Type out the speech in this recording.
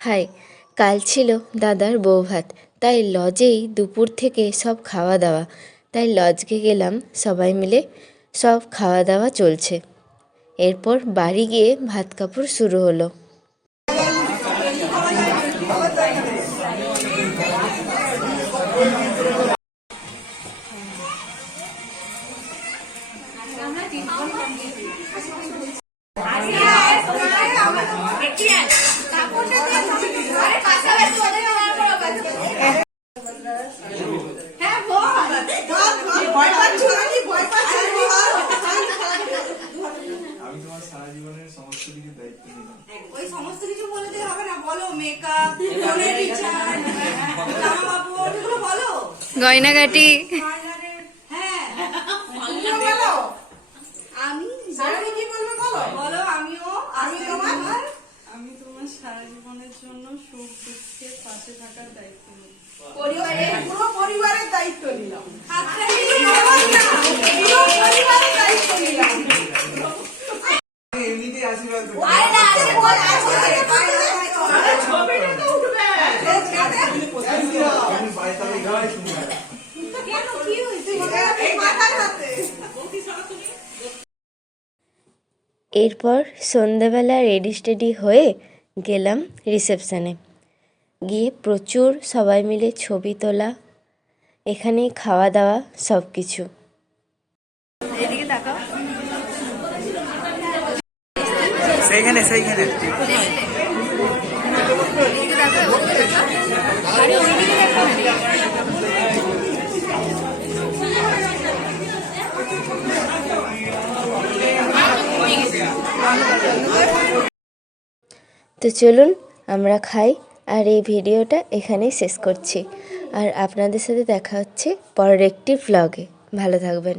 High, কাল ছিল দাদার বৌভাত, তাই লজেই দুপুর থেকে সব খাওয়া দাওয়া। তাই লজকে গেলাম, সবাই মিলে সব খাওয়া দাওয়া চলছে। এরপর বাড়ি গিয়ে ভাত কাপড় শুরু হলো। আমি তোমার সারা জীবনের সমস্ত কিছু দায়িত্ব নিলাম। ওই সমস্ত কিছু বলতে হবে না, বলো মেকআপ, ফোনের রিচার্জ, জামা কাপড়, এগুলো বলো। গয়নাগাটি। হ্যাঁ, বলো। আমি কি বলবো বলো? বলো আমি তোমার সারা জীবনের জন্য সুখ দুঃখের পাশে থাকার দায়িত্ব নিই। পুরো পরিবারের দায়িত্ব নিলাম। এমনিতেই আশীর্বাদ করো। আমি পায়তালি গাই শুনি না। এরপর সন্ধ্যাবেলা রেডি স্টেডি হয়ে গেলাম রিসেপশানে। গিয়ে প্রচুর সবাই মিলে ছবি তোলা, এখানেই খাওয়া দাওয়া সব কিছু। সেইখানে তো চলুন আমরা খাই, আর এই ভিডিওটা এখানেই শেষ করছি। আর আপনাদের সাথে দেখা হচ্ছে পরের একটি ভ্লগে। ভালো থাকবেন।